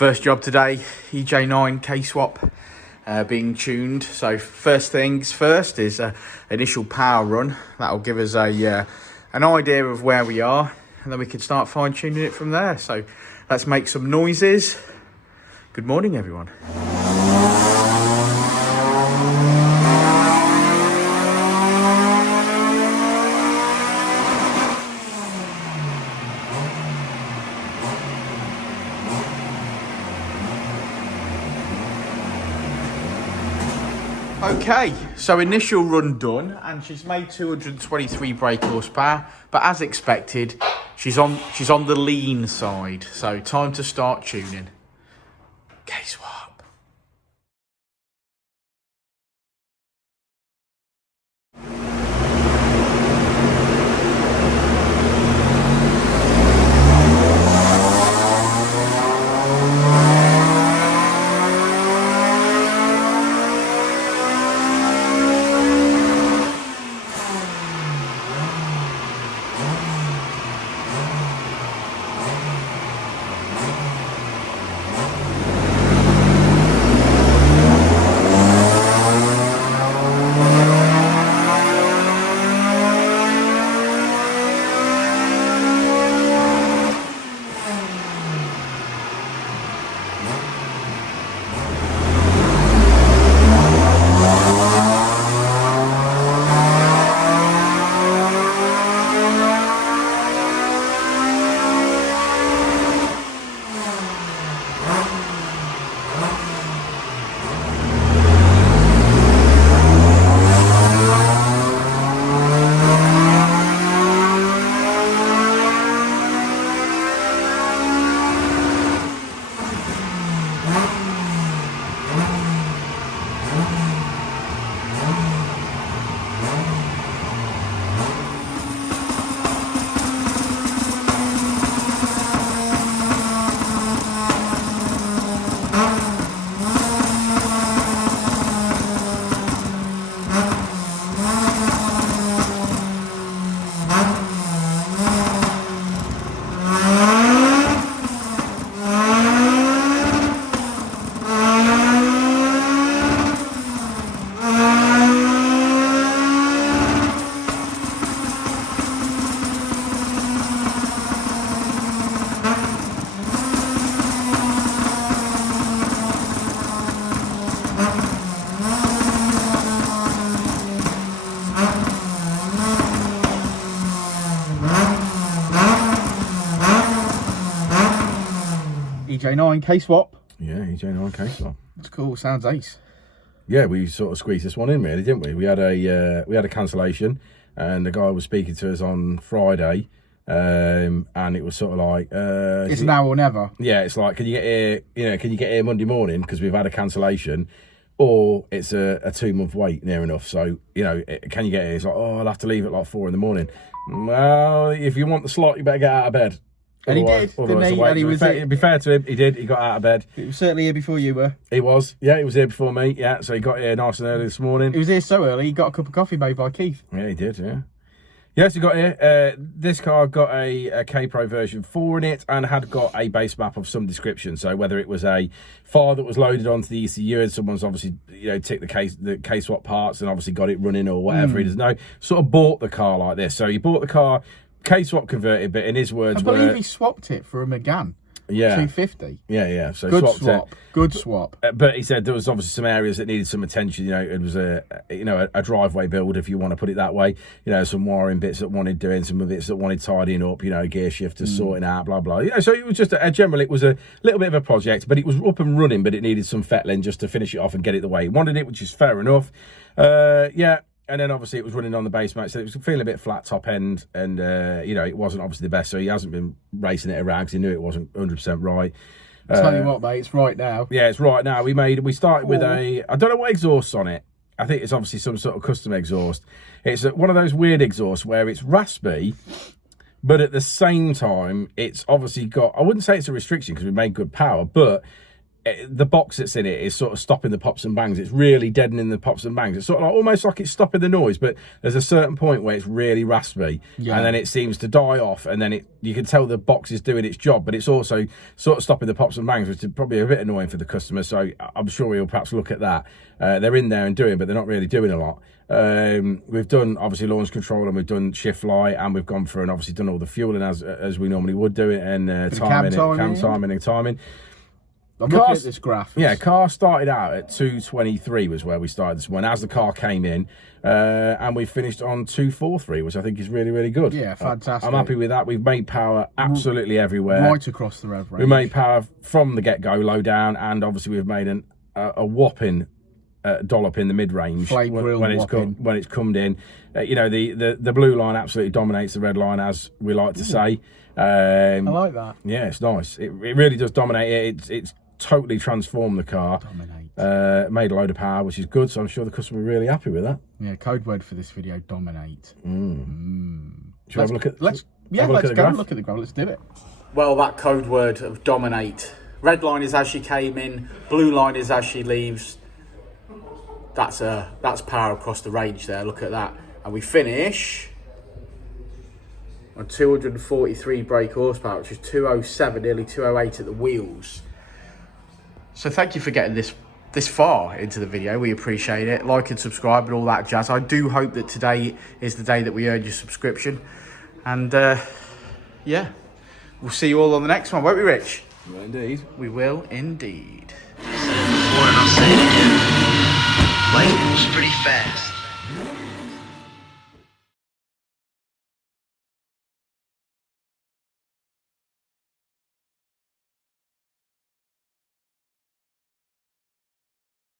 First job today, EJ9 Kswap being tuned. So first things first is initial power run. That'll give us an idea of where we are, and then we can start fine tuning it from there. So let's make some noises. Good morning, everyone. Okay, so initial run done, and she's made 223 brake horsepower, but as expected, she's on the lean side. So time to start tuning. K-Swap. EJ9 Kswap. Yeah, EJ9 Kswap. That's cool. Sounds ace. Yeah, we sort of squeezed this one in, really, didn't we? We had a cancellation, and the guy was speaking to us on Friday, and it was sort of like it's now or never. Yeah, it's like, can you get here? Can you get here Monday morning because we've had a cancellation, or it's a 2-month wait near enough. So can you get here? It's like, oh, I'll have to leave at like 4 in the morning. Well, if you want the slot, you better get out of bed. And he did, didn't he? And he was to be fair to him, he did. He got out of bed. He was certainly here before you were. He was. Yeah, he was here before me. Yeah, so he got here nice and early this morning. He was here so early, he got a cup of coffee made by Keith. Yeah, he did, yeah. Yes, he got here. This car got a K Pro version 4 in it and had got a base map of some description. So whether it was a file that was loaded onto the ECU and someone's obviously, ticked the K-Swap parts and obviously got it running or whatever, he doesn't know. Sort of bought the car like this. So he bought the car K-Swap converted, but in his words, I believe he swapped it for a Megane. Yeah, 250. Yeah. So good swapped swap. it. Good swap. But he said there was obviously some areas that needed some attention. It was a driveway build, if you want to put it that way. Some wiring bits that wanted doing, some bits that wanted tidying up. Gear shifters sorting out, blah blah. So it was just generally it was a little bit of a project, but it was up and running. But it needed some fettling just to finish it off and get it the way he wanted it, which is fair enough. Yeah. And then obviously it was running on the base map, so it was feeling a bit flat top end, and it wasn't obviously the best. So he hasn't been racing it around because he knew it wasn't 100% right. Tell you what, mate, it's right now. Yeah, it's right now. We started with I don't know what exhaust's on it. I think it's obviously some sort of custom exhaust. It's one of those weird exhausts where it's raspy, but at the same time, it's obviously got, I wouldn't say it's a restriction because we made good power, but the box that's in it is sort of stopping the pops and bangs. It's really deadening the pops and bangs. It's sort of like, almost like it's stopping the noise, but there's a certain point where it's really raspy, and then it seems to die off, and then you can tell the box is doing its job, but it's also sort of stopping the pops and bangs, which is probably a bit annoying for the customer. So I'm sure we'll perhaps look at that. They're in there and doing, but they're not really doing a lot. We've done obviously launch control, and we've done shift light, and we've gone through and obviously done all the fueling as we normally would do it, and timing and timing. I'm looking at this graph. Yeah, car started out at 223 was where we started this one as the car came in, and we finished on 243, which I think is really, really good. Yeah, fantastic. I'm happy with that. We've made power absolutely everywhere. Right across the rev range. We made power from the get-go, low down, and obviously we've made a whopping dollop in the mid-range when it's come in. You know, the blue line absolutely dominates the red line, as we like to say. I like that. Yeah, it's nice. It really does dominate it. It's totally transformed the car. Made a load of power, which is good, so I'm sure the customer will be really happy with that. Yeah, code word for this video, dominate. Should we have a look at let's go look at the graph. Let's do it. Well, that code word of dominate. Red line is as she came in, blue line is as she leaves. That's power across the range there, look at that. And we finish on 243 brake horsepower, which is 207, nearly 208 at the wheels. So thank you for getting this far into the video. We appreciate it. Like and subscribe and all that jazz. I do hope that today is the day that we earn your subscription. And yeah, we'll see you all on the next one, won't we, Rich? We will indeed. We will indeed. I said it before and I'll say it again. Life moves pretty fast.